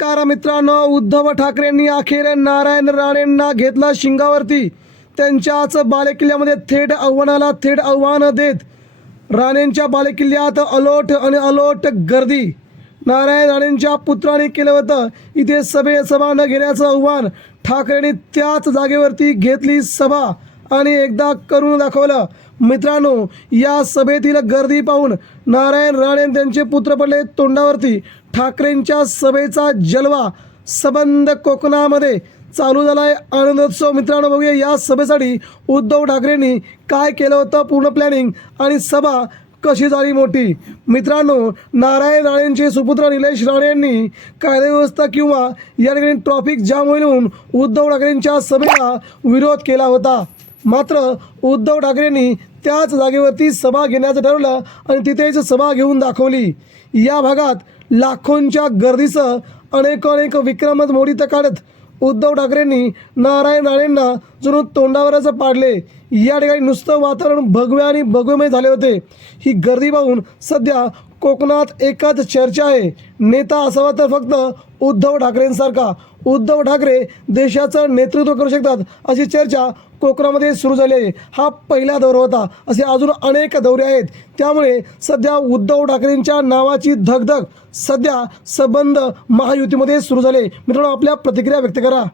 नमस्कार मित्रांनो उद्धव ठाकरेंनी अखेर नारायण राणेंना घेतला शिंगावरती. त्यांच्याच बालेकिल्ल्यामध्ये थेट आव्हानाला थेट आव्हान देत राणेंच्या बालेकिल्ल्यात अलोट आणि अलोट गर्दी. नारायण राणेंच्या पुत्राने केलं होतं. इथे सभे सभा न घेण्याचं आव्हान ठाकरेंनी त्याच जागेवरती घेतली सभा. आणि एकदा करून दाखवलं. मित्रांनो या सभेतील गर्दी पाहून नारायण राणे त्यांचे पुत्र पडले तोंडावरती. ठाकरेंच्या सभेचा जलवा सबंध कोकणामध्ये चालू झाला आहे आनंदोत्सव. मित्रांनो बघूया या सभेसाठी उद्धव ठाकरेंनी काय केलं होतं? पूर्ण प्लॅनिंग आणि सभा कशी झाली मोठी? मित्रांनो नारायण राणेंचे सुपुत्र निलेश राणे यांनी कायदेव्यवस्था किंवा या ठिकाणी ट्रॉफिक जाम होईल म्हणून उद्धव ठाकरेंच्या सभेला विरोध केला होता. मात्र उद्धव ठाकरेंनी त्याच जागेवरती सभा घेण्याचं ठरवलं आणि तिथेच सभा घेऊन दाखवली. या भागात लाखोंच्या गर्दीसह अनेक अनेक विक्रमत मोडीत काढत उद्धव ठाकरेंनी नारायण राणेंना जणू तोंडावरच पाडले. या ठिकाणी नुसतं वातावरण भगवे आणि भगवेमय झाले होते. ही गर्दी पाहून सध्या कोकणात एकच चर्चा आहे. नेता असावा तर फक्त उद्धव ठाकरेंसारखा. उद्धव ठाकरे देशाचं नेतृत्व करू शकतात अशी चर्चा कोकणामध्ये सुरू झाली आहे. हा पहिला दौरा होता. असे अजून अनेक दौरे आहेत. त्यामुळे सध्या उद्धव ठाकरेंच्या नावाची धगधग सध्या संबंध महायुतीमध्ये सुरू झाले. मित्रांनो आपल्या प्रतिक्रिया व्यक्त करा.